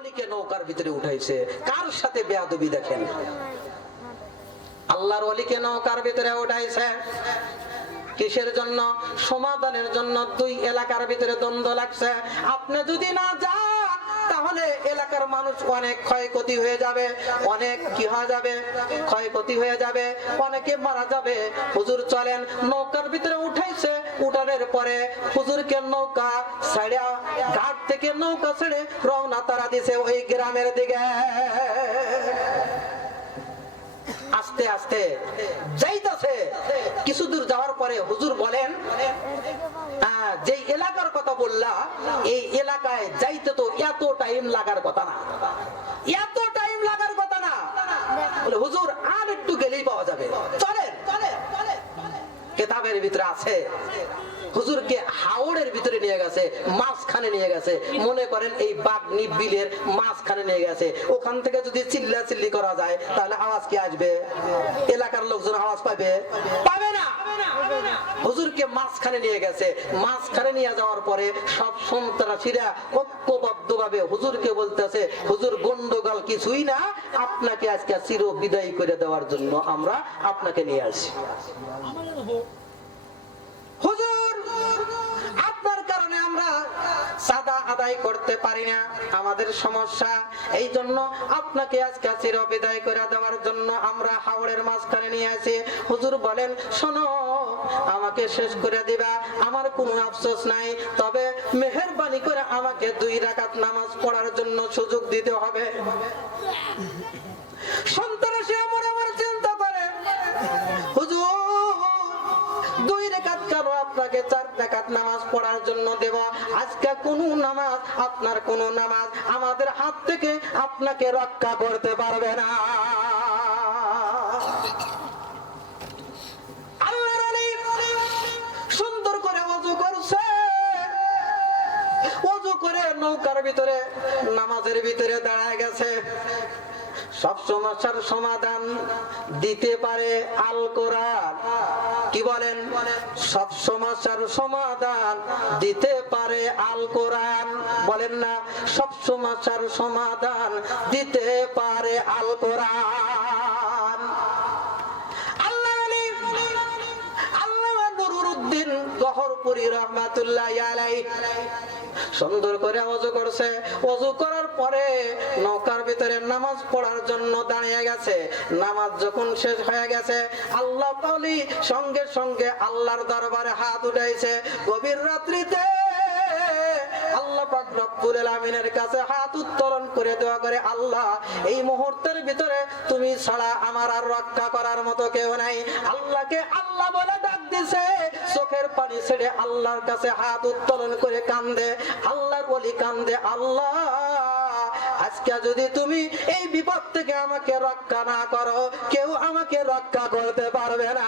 ওলিকে নৌকার ভিতরে উঠাইছে। কার সাথে বেয়াদবি দেখেন, আল্লাহর ওলিকে নৌকার ভিতরে উঠাইছে কিসের জন্য? সমাধানের জন্য। দুই এলাকার ভিতরে দ্বন্দ্ব লাগছে, আপনি যদি না যান তাহলে এলাকার মানুষ অনেক ক্ষয়ক্ষতি হয়ে যাবে, অনেক কি হয়ে যাবে, ক্ষয়ক্ষতি হয়ে যাবে, অনেকে মারা যাবে। হুজুর চলেন। নৌকার ভিতরে উঠাইছে, উঠানোর পরে হুজুরকে নৌকা ছেড়ে, ঘাট থেকে নৌকা ছেড়ে রওনা তারা দিছে ওই গ্রামের দিকে। আস্তে আস্তে যাইতাছে, কিছু দূর যাওয়ার পরে হুজুর বলেন, যে এলাকার কথা বললা এই এলাকায় যাইতে তো এত টাইম লাগার কথা না, এত টাইম লাগার কথা না। বলে হুজুর আর একটু গেলেই পাওয়া যাবে, চলেন। কিতাবের ভিতরে আছে হুজুরকে হাওড়ের ভিতরে নিয়ে গেছে, মাঝখানে নিয়ে গেছে। মনে করেন এই বাগনি বিলের মাঝখানে নিয়ে গেছে। ওখান থেকে যদি চিল্লা চিল্লি করা যায় তাহলে আওয়াজ কি আসবে? এলাকার লোকজন আওয়াজ পাবে? পাবে না। হুজুরকে মাঝখানে নিয়ে গেছে। মাঝখানে নিয়ে যাওয়ার পরে সব সন্ত্রাসীরা ঐক্যবদ্ধভাবে হুজুরকে বলতেছে, হুজুর গন্ডগোল কিছুই না, আপনাকে আজকে চির বিদায় করে দেওয়ার জন্য আমরা আপনাকে নিয়ে আসি। হুজুর আপনার কারণে আমরা সাদা আদায় করতে পারি না, আমাদের সমস্যা, এই জন্য আপনাকে আজকে চির বিদায় করে দেওয়ার জন্য আমরা হাওড়ের মাঝখানে নিয়ে আসি। হুজুর বলেন, শোনো, আমাকে শেষ করে দিবা, আমার কোনো আফসোস নাই, তবে মেহেরবানি করে আমাকে 2 রাকাত নামাজ পড়ার জন্য সুযোগ দিতে হবে। সন্তানরা আমার আমার চিন্তা করে, হুজুর 2 রাকাত কেন আপনাকে 4 রাকাত নামাজ পড়ার জন্য দেব? আজকে কোন নামাজ, আপনার কোন নামাজ আমাদের হাত থেকে আপনাকে রক্ষা করতে পারবে না। আল্লাহর ওলি সুন্দর করে ওযু করছে, ওযু করে নৌকার ভিতরে নামাজের ভিতরে দাঁড়ায় গেছে। সব সমস্যার সমাধান দিতে পারে আল কোরআন। কি বলেন? সব সমস্যার সমাধান দিতে পারে আল কোরআন। বলেন না, সব সমস্যার সমাধান দিতে পারে আল কোরআন। আল্লামা নুরুদ্দিন গহরপুরী রাহমাতুল্লাহি আলাইহি সুন্দর করে ওযু করছে। ওযু করার পরে নৌকার ভিতরে নামাজ পড়ার জন্য দাঁড়িয়ে গেছে। নামাজ যখন শেষ হয়ে গেছে, আল্লাহ পালি সঙ্গে সঙ্গে আল্লাহর দরবারে হাত উঠাইছে। গভীর রাত্রিতে আল্লাহ পাক রব্বুল আলামিনের কাছে হাত উত্তোলন করে দোয়া করে, আল্লাহ এই মুহূর্তের ভিতরে তুমি ছাড়া আমার আর রক্ষা করার মতো কেউ নাই। আল্লাহকে আল্লাহ বলে ডাক দিছে, চোখের পানি ছেড়ে আল্লাহর কাছে হাত উত্তোলন করে কান্দে। আল্লাহর ওলি কান্দে, আল্লাহ আজকে যদি তুমি এই বিপদ থেকে আমাকে রক্ষা না করো, কেউ আমাকে রক্ষা করতে পারবে না।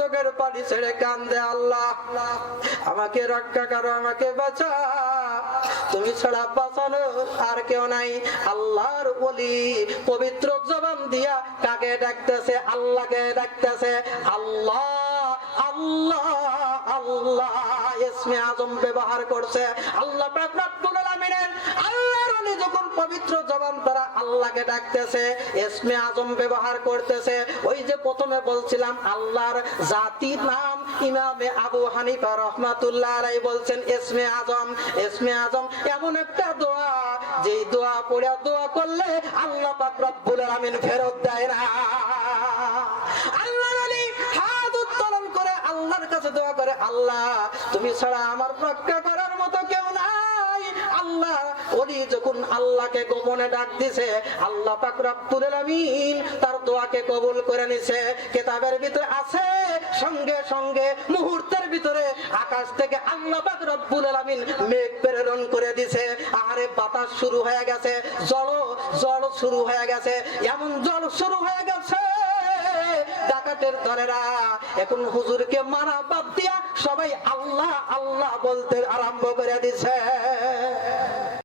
চোখের পানি ছেড়ে কান্দে, আল্লাহ আমাকে রক্ষা করো, আমাকে বাঁচা, তুমি ছাড়া বাঁচানো আর কেউ নাই। আল্লাহর ওলি পবিত্র জবান দিয়া কাকে ডাকতেছে? আল্লাহকে ডাকতেছে। আল্লাহ আল্লাহ আল্লাহ ইসমে আজম ব্যবহার করছে। আল্লাহ পাক রব্বুল আলামিনের আল্লাহর ওলি যখন পবিত্র জবান দ্বারা আল্লাহকে ডাকতেছে, ইসমে আজম ব্যবহার করতেছে। ওই যে প্রথমে বলছিলাম আল্লাহর জাতি নাম, ইমামে আবু হানিফা রাহমাতুল্লাহ আলাইহি বলছেন ইসমে আজম। ইসমে আজম এমন একটা দোয়া, যে দোয়া পড়ে দোয়া করলে আল্লাহ পাক রব্বুল আলামিন ফেরত দেয় না। আল্লাহর ওলি হাত উত্তোলন করে আল্লাহর কাছে দোয়া করে, আল্লাহ তুমি ছাড়া আমার রক্ষা করার মতো কেউ নাই। আল্লাহ ওলি যখন আল্লাহকে গোপনে ডাক দিছে, আল্লাহ পাক রব্বুল আলামিন তার দোয়াকে কবুল করে নিছে। কিতাবের ভিতরে আছে, সঙ্গে সঙ্গে মুহূর্তের ভিতরে আকাশ থেকে আল্লাহ পাক রব্বুল আলামিন মেঘ প্রেরণ করে দিছে। আরে বাতাস শুরু হয়ে গেছে, জল শুরু হয়ে গেছে, এমন জল শুরু হয়ে গেছে, ডাকাতের দলেরা এখন হুজুরকে মারা বাদ দিয়া সবাই আল্লাহ আল্লাহ বলতে আরম্ভ করে দিছে।